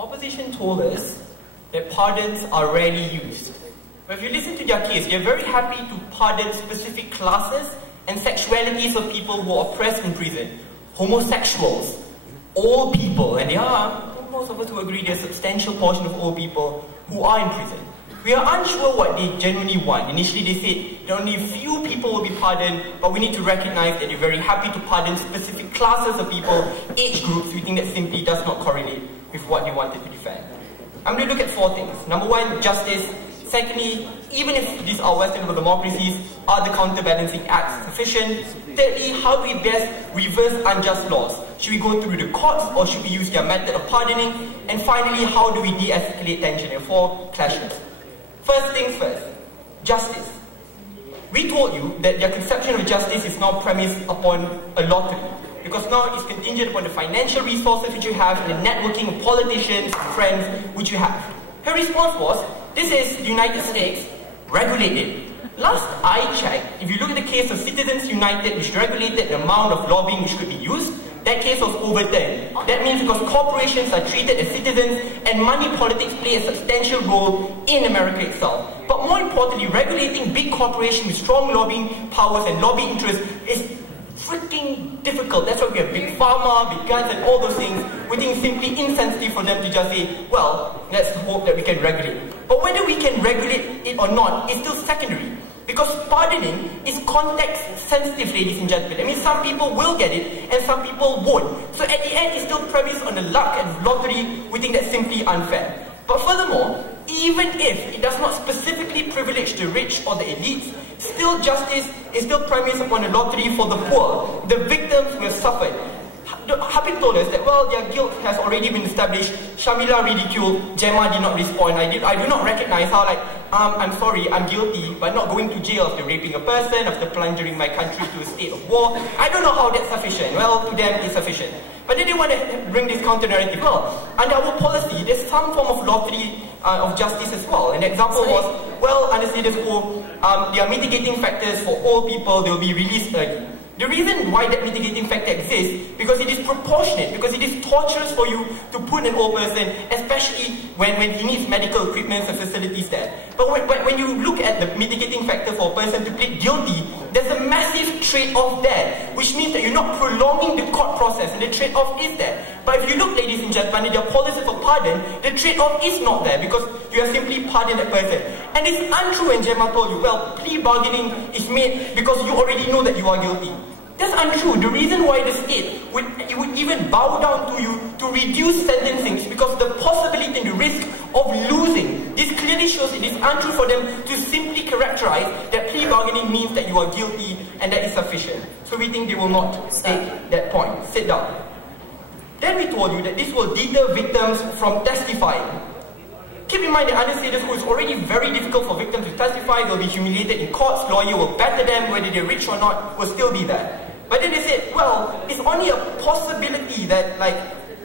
opposition told us that pardons are rarely used. But if you listen to their case, they're very happy to pardon specific classes and sexualities of people who are oppressed in prison. Homosexuals, old people, and there are, most of us who agree, there's a substantial portion of old people who are in prison. We are unsure what they genuinely want. Initially they said that only a few people will be pardoned, but we need to recognize that they're very happy to pardon specific classes of people, age groups. We think that simply does not correlate with what they wanted to defend. I'm going to look at 4 things. Number 1, justice. Secondly, even if these are Western democracies, are the counterbalancing acts sufficient? Thirdly, how do we best reverse unjust laws? Should we go through the courts or should we use their method of pardoning? And finally, how do we de-escalate tension? And 4 clashes. First things first, justice. We told you that their conception of justice is now premised upon a lottery, because now it's contingent upon the financial resources which you have and the networking of politicians, friends which you have. Her response was, this is the United States, regulated. Last I checked, if you look at the case of Citizens United, which regulated the amount of lobbying which could be used, that case was overturned. That means because corporations are treated as citizens and money politics play a substantial role in America itself. But more importantly, regulating big corporations with strong lobbying powers and lobby interests is freaking difficult. That's why we have big pharma, big guns and all those things. We think it's simply insensitive for them to just say, well, let's hope that we can regulate. But whether we can regulate it or not is still secondary. Because pardoning is context sensitive, ladies and gentlemen. I mean, some people will get it and some people won't. So at the end, it's still premised on the luck and lottery. We think that's simply unfair. But furthermore, even if it does not specifically privilege the rich or the elites, still justice is still premised upon the lottery for the poor, the victims who have suffered. Habib told us that, well, their guilt has already been established. Shamila ridiculed, Gemma did not respond. I do not recognize how, like, I'm sorry, I'm guilty, but not going to jail after raping a person, after plunging my country to a state of war. I don't know how that's sufficient. Well, to them, it's sufficient. But then they want to bring this counter-narrative. Well, under our policy, there's some form of lottery of justice as well. An example was, well, under status quo, there are mitigating factors for all people, they will be released early. The reason why that mitigating factor exists, because it is proportionate, because it is torturous for you to put an old person, especially when he needs medical equipment and facilities there. But when you look at the mitigating factor for a person to plead guilty, there's a massive trade-off there, which means that you're not prolonging the court process, and the trade-off is there. But if you look, ladies and gentlemen, at their policy for pardon, the trade-off is not there, because you have simply pardoned that person. And it's untrue when Gemma told you, well, plea bargaining is made because you already know that you are guilty. That's untrue. The reason why the state would even bow down to you to reduce sentencing is because the possibility and the risk of losing. This clearly shows it is untrue for them to simply characterize that plea bargaining means that you are guilty and that is sufficient. So we think they will not state that point. Sit down. Then we told you that this will deter victims from testifying. Keep in mind that under status quo, it's already very difficult for victims to testify. They'll be humiliated in courts. Lawyer will batter them, whether they're rich or not, will still be there. But then they said, well, it's only a possibility that, like,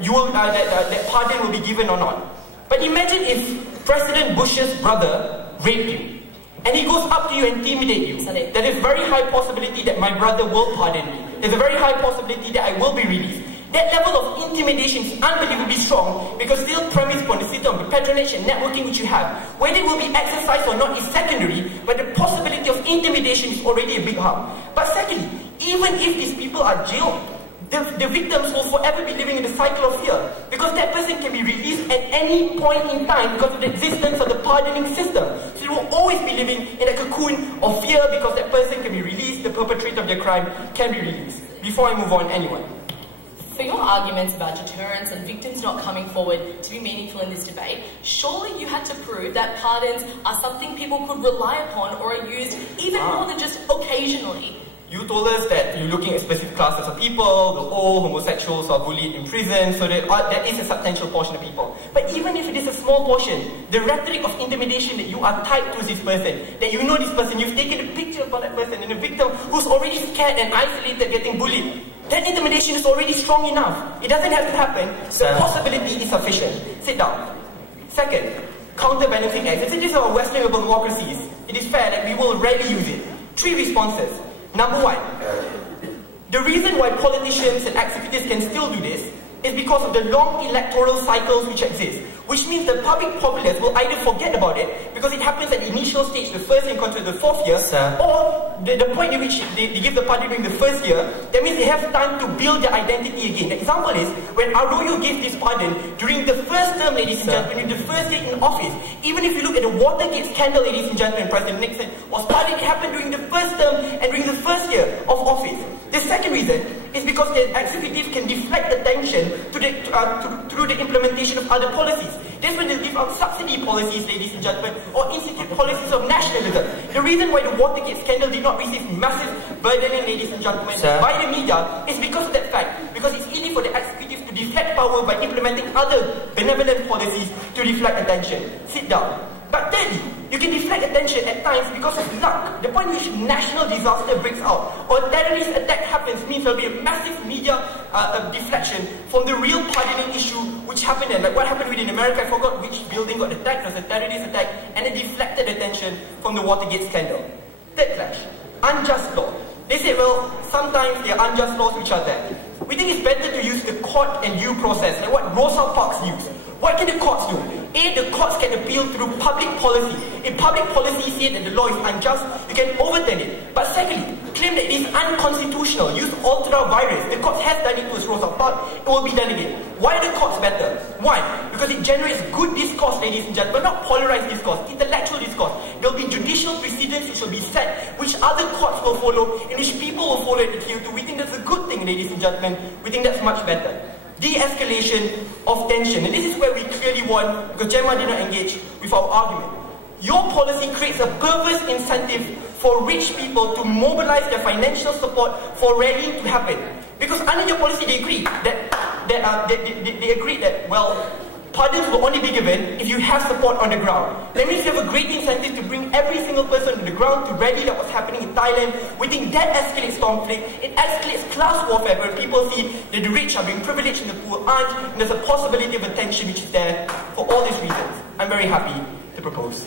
you will, that pardon will be given or not. But imagine if President Bush's brother raped you, and he goes up to you and intimidates you. There is a very high possibility that my brother will pardon me. There's a very high possibility that I will be released. That level of intimidation is unbelievably strong because still premised upon the system of patronage and networking which you have. Whether it will be exercised or not is secondary, but the possibility of intimidation is already a big harm. But secondly, even if these people are jailed, the victims will forever be living in the cycle of fear because that person can be released at any point in time because of the existence of the pardoning system. So they will always be living in a cocoon of fear because that person can be released, the perpetrator of their crime can be released. Before I move on, anyone? For your arguments about deterrence and victims not coming forward to be meaningful in this debate, surely you had to prove that pardons are something people could rely upon or are used even more than just occasionally. You told us that you're looking at specific classes of people, the old, homosexuals are bullied in prison, so that there is a substantial portion of people. But even if it is a small portion, the rhetoric of intimidation that you are tied to this person, that you know this person, you've taken a picture about that person, and the victim who's already scared and isolated getting bullied, that intimidation is already strong enough. It doesn't have to happen. The possibility is sufficient. Sit down. Second, counterbalancing acts. Since these are Western democracies, it is fair that we will rarely use it. 3 responses. Number 1, the reason why politicians and executives can still do this is because of the long electoral cycles which exist, which means the public populace will either forget about it because it happens at the initial stage, the first encounter, the fourth year, or the point in which they give the party during the first year. That means they have time to build their identity again. The example is when Arroyo gave this pardon during the first term, ladies and gentlemen, in the first day in office. Even if you look at the Watergate scandal, ladies and gentlemen, President Nixon was pardoned. It happened during the first term and during the first year of office. The second reason is because the executive can deflect attention to through the implementation of other policies. That's when they give out subsidy policies, ladies and gentlemen, or institute policies of nationalism. The reason why the Watergate scandal did not receive massive burdening, ladies and gentlemen, by the media is because of that fact. Because it's easy for the executive to deflect power by implementing other benevolent policies to deflect attention. Sit down. But thirdly, you can deflect attention at times because of luck. The point in which national disaster breaks out or a terrorist attack happens means there will be a massive media deflection from the real pardoning issue which happened and like what happened within America. I forgot which building got attacked. It was a terrorist attack and it deflected attention from the Watergate scandal. Third clash, unjust law. They say, well, sometimes there are unjust laws which are there. We think it's better to use the court and due process, like what Rosa Parks used. What can the courts do? A, the courts can appeal through public policy. If public policy says that the law is unjust, you can overturn it. But secondly, claim that it is unconstitutional. Use ultra virus. The courts have done it to Rosa Parks. It will be done again. Why are the courts better? Why? Because it generates good discourse, ladies and gentlemen, not polarized discourse, intellectual discourse. There will be judicial precedents which will be set, which other courts will follow, in which people will follow and adhere to. We think that's a good thing, ladies and gentlemen. We think that's much better. De-escalation of tension. And this is where we clearly won because Gemma did not engage with our argument. Your policy creates a perverse incentive for rich people to mobilize their financial support for rallying to happen. Because under your policy, they agree they agreed that, well, pardons will only be given if you have support on the ground. That means you have a great incentive to bring every single person to the ground to rally that what's happening in Thailand. We think that escalates conflict. It escalates class warfare where people see that the rich are being privileged and the poor aren't. And there's a possibility of a tension which is there for all these reasons. I'm very happy to propose.